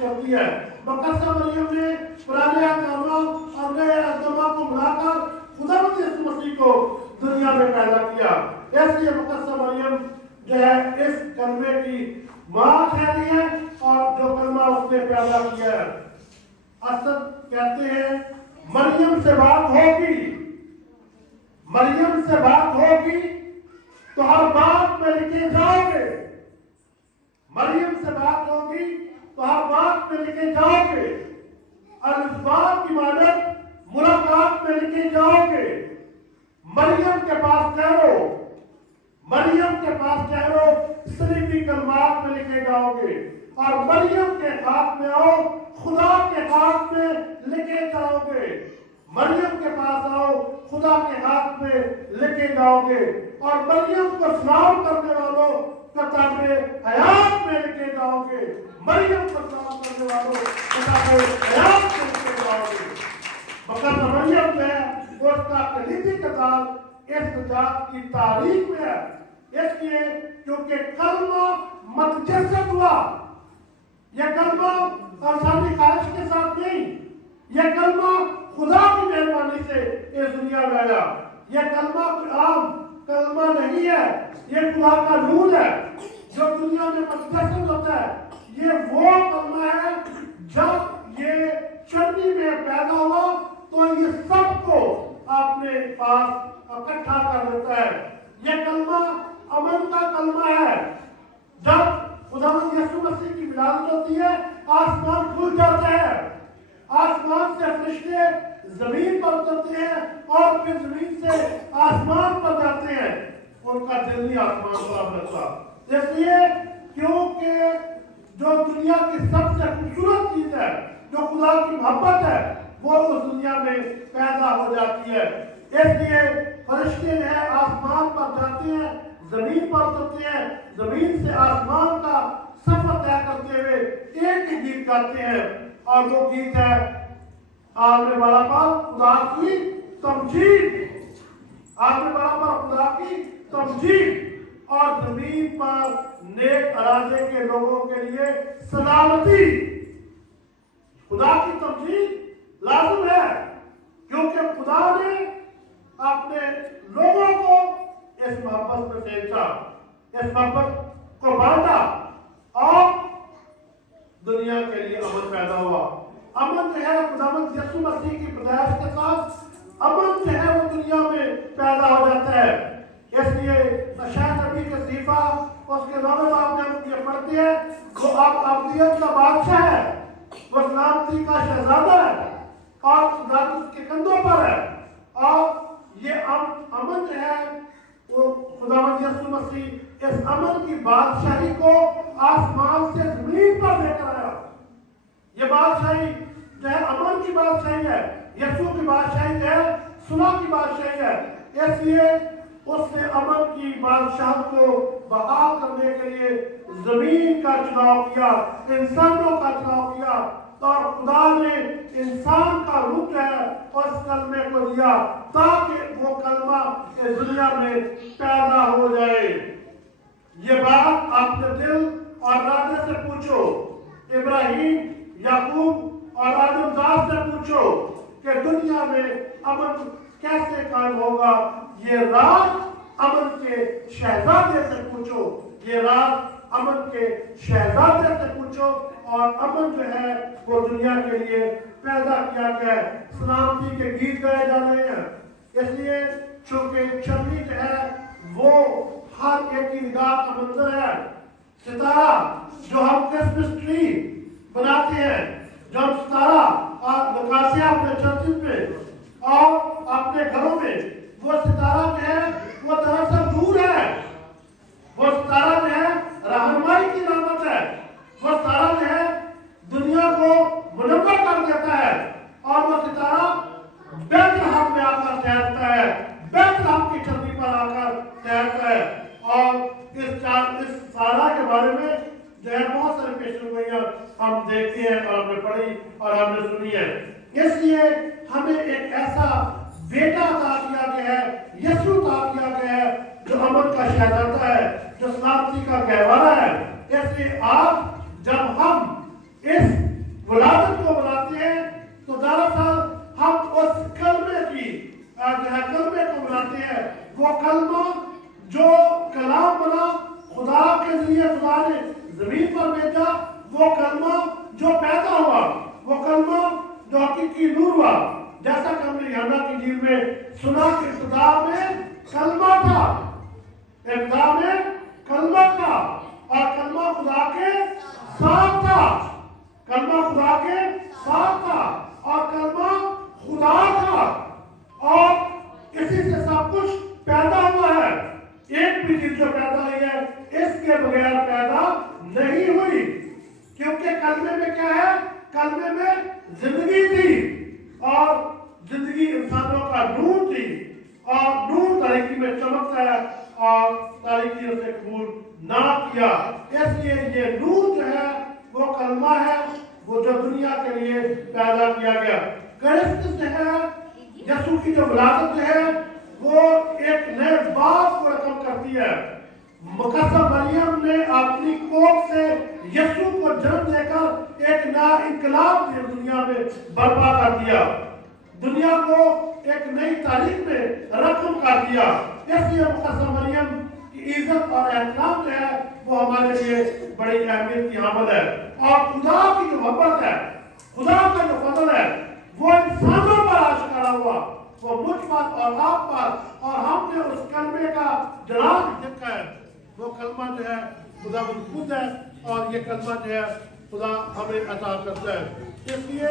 کرتی ہے۔ مقدسہ مریم نے پرانے احکامہ اور نئے احکامہ کو ملا کر خداوند یسوع مسیح کو دنیا میں پیدا کیا۔ اس لیے مقدسہ مریم جو ہے اس کلمے کی ماں ٹھہری ہے اور جو کلمہ اس نے پیدا کیا ہے۔ اسد کہتے ہیں مریم سے بات ہوگی، مریم سے بات ہوگی تو ہر بات میں لکھے جاؤ گے، مریم سے بات ہوگی تو ہر بات میں لکھے جاؤ گے، اور اس بات کی مانت ملاقات میں لکھے جاؤ گے۔ مریم کے پاس ٹھہرو، مریم کے پاس ٹھہرو، صلیبی کلمات میں لکھے جاؤ گے، اور مریم کے ہاتھ میں آؤ، خدا کے ہاتھ میں لکھے جاؤ گے۔ مریم کے پاس آؤ، خدا کے ہاتھ میں لکھے جاؤ گے، اور مریم کو سلام کرنے والوں کتاب حیات میں لکھے جاؤ گے، مریم کو سلام کرنے والوں کتاب حیات میں لکھے جاؤ گے۔ مقدسہ مریم جو ہے وہ اس کا کلیدی کتاب اس نجات کی تاریخ میں ہے، اس لیے کیونکہ کلمہ متجسد ہوا۔ یہ کلمہ انسانی خواہش کے ساتھ نہیں، یہ کلمہ خدا کی مہربانی سے اس دنیا میں آیا۔ یہ کلمہ کوئی عام کلمہ نہیں ہے، یہ خدا کا نور ہے جو دنیا میں متجسد ہوتا ہے۔ یہ وہ کلمہ ہے جب یہ چرنی میں پیدا ہوا تو یہ سب کو اپنے پاس اکٹھا کر دیتا ہے۔ یہ کلمہ امن کا کلمہ ہے۔ جب خداوند یسوع مسیح کی ولادت ہوتی ہے آسمان کھل جاتا ہے، آسمان سے فرشتے زمین پر اترتے ہیں اور پھر زمین سے آسمان پر جاتے ہیں، ان کا دل نہیں آسمان پر رہتا، اس لیے کیونکہ جو دنیا کی سب سے خوبصورت چیز ہے، جو خدا کی محبت ہے، وہ اس دنیا میں پیدا ہو جاتی ہے۔ اس لیے فرشتے جو ہے آسمان پر جاتے ہیں، زمین پر اترتے ہیں، زمین سے آسمان کا سفر طے کرتے ہوئے ایک ہی گیت گاتے ہیں، اور وہ گیت ہے آنے والا پر خدا کی تمجید، آنے والا پر خدا کی تمجید، اور زمین پر نیک ارادے کے لوگوں کے لیے سلامتی۔ خدا کی تمجید لازم ہے کیونکہ خدا نے اپنے لوگوں کو اس محبت میں بھیجا، اس محبت کو بانٹا، اور دنیا کے لیے امن پیدا ہوا۔ امن جو ہے خداوند یسوع مسیح کی پیدائش کے ساتھ امن جو ہے وہ دنیا میں پیدا ہو جاتا ہے۔ اس لیے اشعیاء نبی کا صحیفہ اس کے 9ویں باب میں ہم یہ پڑھتے ہیں، وہ اب ابدیت کا بادشاہ ہے، وہ سلامتی کا شہزادہ ہے، اور خدا اس کے کندھوں پر ہے، اور یہ امن جو ہے وہ خداوند یسوع مسیح اس امن کی بادشاہی کو آسمان سے زمین پر لے کر آیا۔ یہ بادشاہی جو ہے امن کی بادشاہی ہے، یسوع کی بادشاہی جو ہے صلح کی بادشاہی ہے۔ اس لیے اس نے امن کی بادشاہت کو بحال کرنے کے لیے زمین کا چناؤ کیا، انسانوں کا چناؤ کیا، اور خدا نے انسان کا روح ہے اور اس کلمے کو دیا تاکہ وہ کلمہ اس دنیا میں پیدا ہو جائے۔ یہ بات اپنے دل اور ارادے سے پوچھو، ابراہیم، یعقوب اور آدم ذات سے پوچھو کہ دنیا میں امن کیسے قائم ہوگا۔ یہ راز امن کے شہزادے سے پوچھو، یہ راز امن کے شہزادے سے پوچھو، اور امن جو ہے وہ دنیا کے لیے پیدا کیا گیا ہے۔ سلامتی کے گیت گائے جا رہے ہیں، اس لیے چونکہ چرنی جو ہے وہ ہر ایک کی نگاہ کا منظر ہے۔ ستارہ جو ہم کرسمس ٹری بناتے ہیں، جو ہم ستارہ لگاتے ہیں اپنے چرچز میں اور اپنے گھروں میں، وہ ستارہ جو ہے وہ دراصل نور ہے، وہ ستارہ جو ہے رہنمائی کی علامت ہے، وہ ستارہ جو ہے دنیا کو منور کر دیتا ہے، اور وہ ستارہ بیت لحم میں آ کر ٹھہرتا ہے، بیت لحم کی چھتری پر آ کر ٹھہرتا ہے۔ اور اس ستارہ کے بارے میں جو ہے بہت سارے پیشن گوئیاں ہم دیکھتے ہیں اور ہم نے پڑھی اور ہم نے سنی ہے۔ اس لیے ہمیں ایک ایسا بیٹا عطا کیا گیا ہے، یسوع عطا کیا گیا ہے جو امن کا شہزادہ ہے، جو سلامتی کا گہوارہ ہے۔ اس لیے آج جب ہم اس ولادت کو بناتے ہیں تو دراصل ہم اس کلمے کی کلمے کو بناتے ہیں، وہ کلمہ جو کلام بنا خدا کے ذریعے خدا نے زمین پر بھیجا، وہ کلمہ جو پیدا ہوا، وہ کلمہ جو حقیقی نور ہوا، جیسا کہ ہم نے یوحنا کی انجیل میں سنا کہ ابتدا میں کلمہ تھا، ابتدا میں کلمہ تھا اور کلمہ خدا کے ساتھ تھا، کلمہ خدا کے ساتھ تھا اور کلمہ خدا تھا، اور اسی سے سب کچھ پیدا ہوا ہے۔ ایک بھی چیز جو پیدا ہوئی ہے اس کے بغیر پیدا نہیں ہوئی، کیونکہ کلمے میں کیا ہے؟ کلمے میں زندگی تھی اور زندگی انسانوں کا نور تھی، اور نور تاریکی میں چمکتا ہے اور تاریکی اسے قبول نہ کیا۔ اس لیے یہ نور جو ہے وہ کلمہ ہے، وہ جو دنیا کے لیے پیدا کیا گیا۔ کرسٹ جو ہے، یسوع کی جو ولادت جو ہے وہ ایک نئے باپ کو رقم کرتی ہے۔ مقدسہ مریم نے اپنی کوکھ سے یسوع کو جنم دے کر ایک نیا انقلاب دنیا میں برپا کر دیا، دنیا کو ایک نئی تاریخ میں رقم کر دیا۔ اس لیے مقدسہ مریم کی عزت اور احترام جو ہے وہ ہمارے لیے بڑی اہمیت کی حامل ہے، اور خدا کی جو محبت ہے، خدا کا جو فضل ہے وہ انسانوں پر آشکارا ہوا، وہ مجھ پر اور آپ پر، اور ہم نے اس کلمے کا جلال دیکھا ہے۔ وہ کلمہ جو ہے خدا خود ہے، اور یہ کلمہ جو ہے خدا ہمیں عطا کرتا ہے۔ اس لیے